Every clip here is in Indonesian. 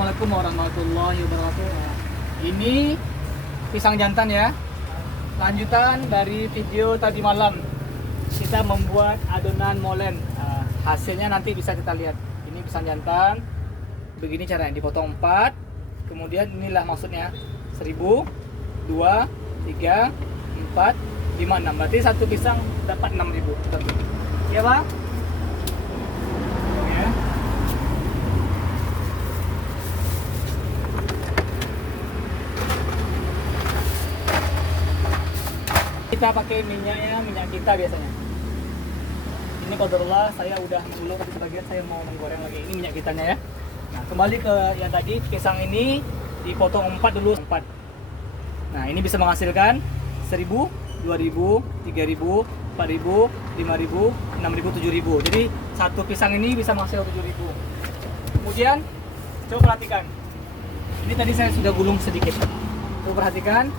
Assalamualaikum warahmatullahi wabarakatuh. Ini pisang jantan ya. Lanjutan dari video tadi malam. Kita membuat adonan molen. Hasilnya nanti bisa kita lihat. Ini pisang jantan. Begini caranya, dipotong 4. Kemudian inilah maksudnya 1000, 2, 3, 4, 5, 6. Berarti satu pisang dapat 6000. Ya, Bang? Ya. Kita pakai minyak kita biasanya. Ini qadarullah saya udah mengulur, tapi sebagian saya mau menggoreng lagi. Ini minyak kitanya ya. Nah, kembali ke yang tadi, pisang ini dipotong 4 dulu, 4. Nah, ini bisa menghasilkan 1000, 2000, 3000, 4000, 5000, 6000, 7000. Jadi satu pisang ini bisa menghasilkan 7000. Kemudian coba perhatikan. Ini tadi saya sudah gulung sedikit. Coba perhatikan.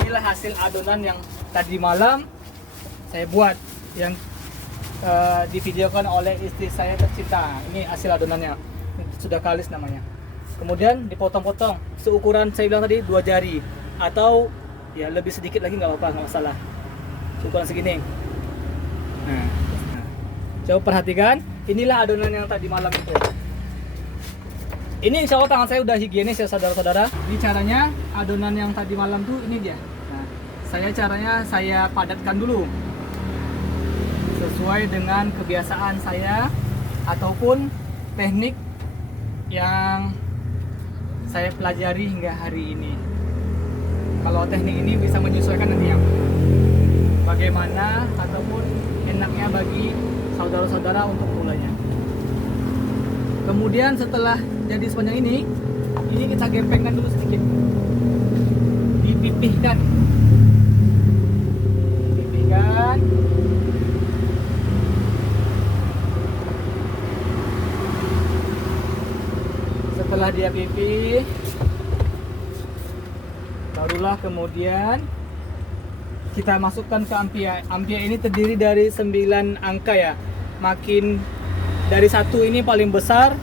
Inilah hasil adonan yang tadi malam saya buat, yang divideokan oleh istri saya tercinta. Ini hasil adonannya. Sudah kalis namanya. Kemudian dipotong-potong seukuran saya bilang tadi 2 jari, atau ya lebih sedikit lagi nggak apa-apa, nggak masalah. Ukuran segini. Nah, coba perhatikan. Inilah adonan yang tadi malam itu. Ini insya Allah tangan saya udah higienis ya saudara-saudara. Ini caranya adonan yang tadi malam tuh ini dia. Nah, caranya saya padatkan dulu sesuai dengan kebiasaan saya ataupun teknik yang saya pelajari hingga hari ini. Kalau teknik ini bisa menyesuaikan nanti ya, bagaimana ataupun enaknya bagi saudara-saudara untuk mulanya. Kemudian setelah jadi sepanjang ini kita gempengkan dulu sedikit, dipipihkan. Setelah dia pipih, barulah kemudian kita masukkan ke ampia. Ampia ini terdiri dari 9 angka ya. Makin dari 1 ini paling besar,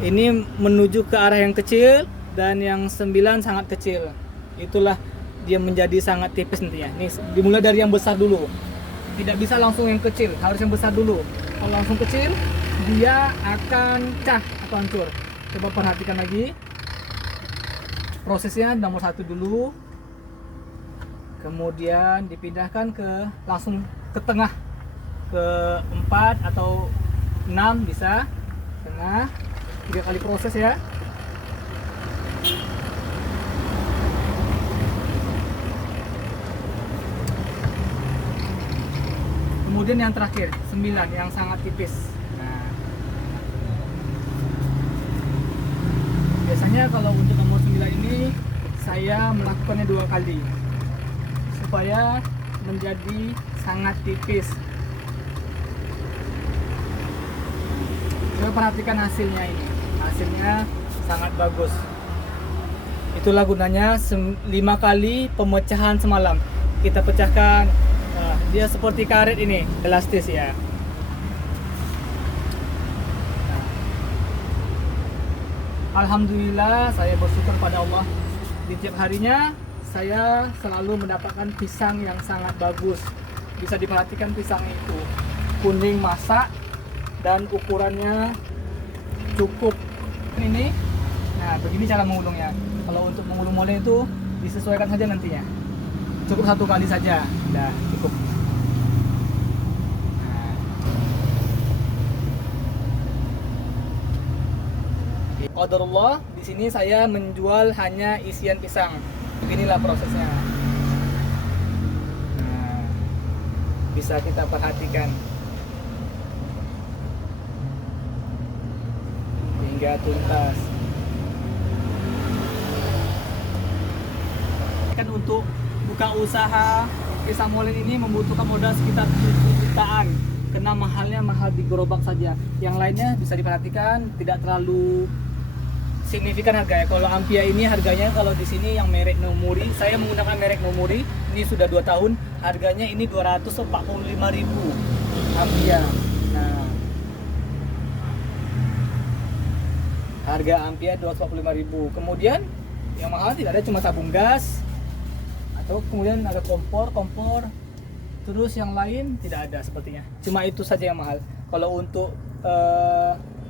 ini menuju ke arah yang kecil, dan yang 9 sangat kecil. Itulah dia menjadi sangat tipis nantinya. Nih, dimulai dari yang besar dulu. Tidak bisa langsung yang kecil, harus yang besar dulu. Kalau langsung kecil, dia akan pecah atau hancur. Coba perhatikan lagi. Prosesnya nomor 1 dulu. Kemudian dipindahkan langsung ke tengah. Ke 4 atau 6 bisa. Tengah. 3 kali proses ya. Kemudian yang terakhir 9 yang sangat tipis. Nah, biasanya kalau untuk nomor 9 ini saya melakukannya 2 kali supaya menjadi sangat tipis. Coba perhatikan hasilnya ini. Hasilnya sangat bagus. Itulah gunanya 5 kali pemecahan semalam. Kita pecahkan. Dia seperti karet ini, elastis ya. Alhamdulillah, saya bersyukur pada Allah. Di tiap harinya saya selalu mendapatkan pisang yang sangat bagus. Bisa diperhatikan pisang itu kuning masak dan ukurannya cukup ini. Nah, begini cara mengulungnya. Kalau untuk mengulung molen itu disesuaikan saja nantinya. Cukup 1 kali saja, udah cukup. Qadarullah, di sini saya menjual hanya isian pisang. Beginilah prosesnya. Nah, bisa kita perhatikan hingga tuntas. Kan untuk buka usaha pisang molen ini membutuhkan modal sekitar 7 jutaan. Karena mahal di gerobak saja. Yang lainnya bisa diperhatikan tidak terlalu signifikan harga ya. Kalau ampia ini harganya, kalau di sini yang merek Nomuri, saya menggunakan merek Nomuri, ini sudah 2 tahun, harganya ini 245.000 ampia. Nah, Harga Ampia 245.000. Kemudian yang mahal tidak ada, cuma tabung gas atau kemudian ada kompor. Terus yang lain tidak ada sepertinya. Cuma itu saja yang mahal. Kalau untuk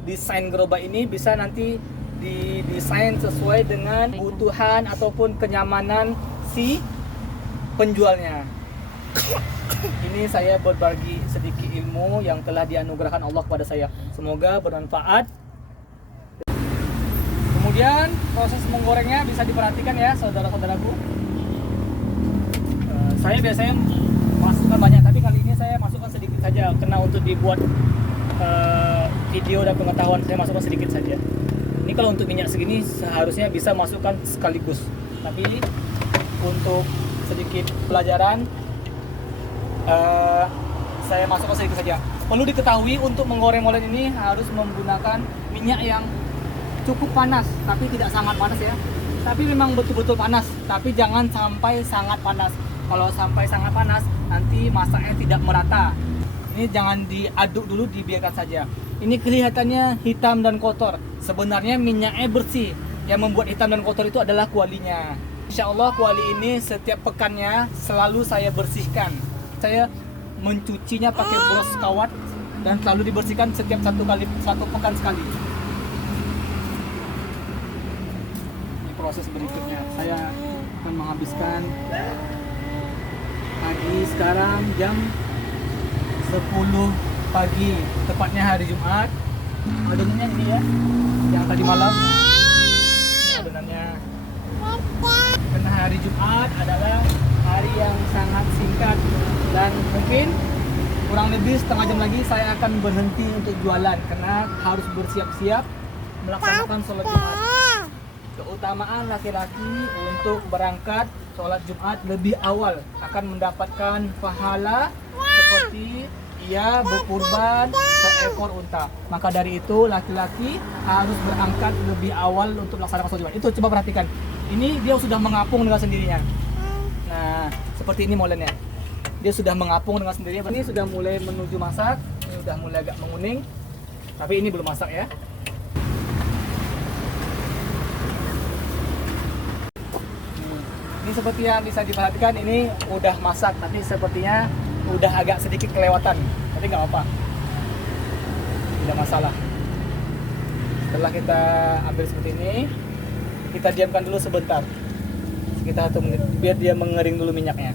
desain gerobak ini bisa nanti didesain sesuai dengan kebutuhan ataupun kenyamanan si penjualnya. Ini saya berbagi sedikit ilmu yang telah dianugerahkan Allah kepada saya. Semoga bermanfaat. Kemudian proses menggorengnya bisa diperhatikan ya saudara-saudaraku. Saya biasanya masukkan banyak, tapi kali ini saya masukkan sedikit saja karena untuk dibuat video dan pengetahuan saya masukkan sedikit saja. Ini kalau untuk minyak segini seharusnya bisa masukkan sekaligus, tapi untuk sedikit pelajaran saya masukkan sedikit saja. Perlu diketahui untuk menggoreng molen ini harus menggunakan minyak yang cukup panas, tapi tidak sangat panas ya. Tapi memang betul-betul panas, tapi jangan sampai sangat panas. Kalau sampai sangat panas, nanti masaknya tidak merata. Ini jangan diaduk dulu, dibiarkan saja. Ini kelihatannya hitam dan kotor. Sebenarnya minyaknya bersih. Yang membuat hitam dan kotor itu adalah kualinya. Insya Allah kuali ini setiap pekannya selalu saya bersihkan. Saya mencucinya pakai bros kawat dan selalu dibersihkan setiap satu pekan sekali. Ini proses berikutnya. Saya akan menghabiskan pagi sekarang jam 10 pagi, tepatnya hari Jumat. Adonannya ini ya, yang tadi malam. Ini adonannya. Karena hari Jumat adalah hari yang sangat singkat dan mungkin kurang lebih setengah jam lagi saya akan berhenti untuk jualan karena harus bersiap-siap melaksanakan sholat Jumat. Keutamaan laki-laki untuk berangkat sholat Jumat lebih awal akan mendapatkan pahala seperti ia berkurban seekor unta. Maka dari itu laki-laki harus berangkat lebih awal untuk melaksanakan sholat Jumat. Itu coba perhatikan. Ini dia sudah mengapung dengan sendirinya. Nah, seperti ini molennya. Dia sudah mengapung dengan sendirinya. Ini sudah mulai menuju masak. Ini sudah mulai agak menguning. Tapi ini belum masak ya. Ini seperti yang bisa diperhatikan, ini udah masak, tapi sepertinya udah agak sedikit kelewatan. Tapi nggak apa-apa, tidak masalah. Setelah kita ambil seperti ini, kita diamkan dulu sebentar, sekitar 1 menit, biar dia mengering dulu minyaknya.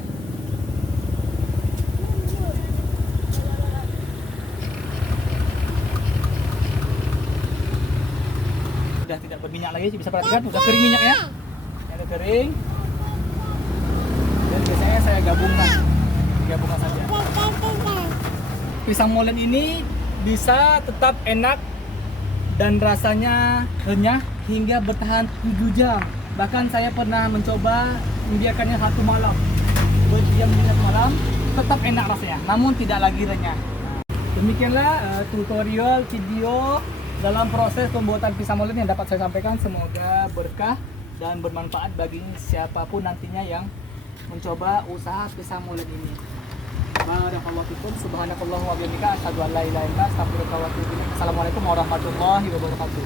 Sudah tidak berminyak lagi, bisa perhatikan, udah kering minyaknya. Udah kering. Dan biasanya saya gabungkan saja. Pisang molen ini bisa tetap enak dan rasanya renyah hingga bertahan 7 jam. Bahkan saya pernah mencoba membiarkannya 1 malam. Berdiam di 1 malam, tetap enak rasanya, namun tidak lagi renyah. Demikianlah tutorial video dalam proses pembuatan pisang molen yang dapat saya sampaikan. Semoga berkah dan bermanfaat bagi siapapun nantinya yang mencoba usaha pisang molen ini. Barakallahu fikum, subhanakallahumma wa bihamdika, asyhadu an la ilaha illa anta, astaghfiruka wa atubu ilaik. Assalamualaikum warahmatullahi wabarakatuh.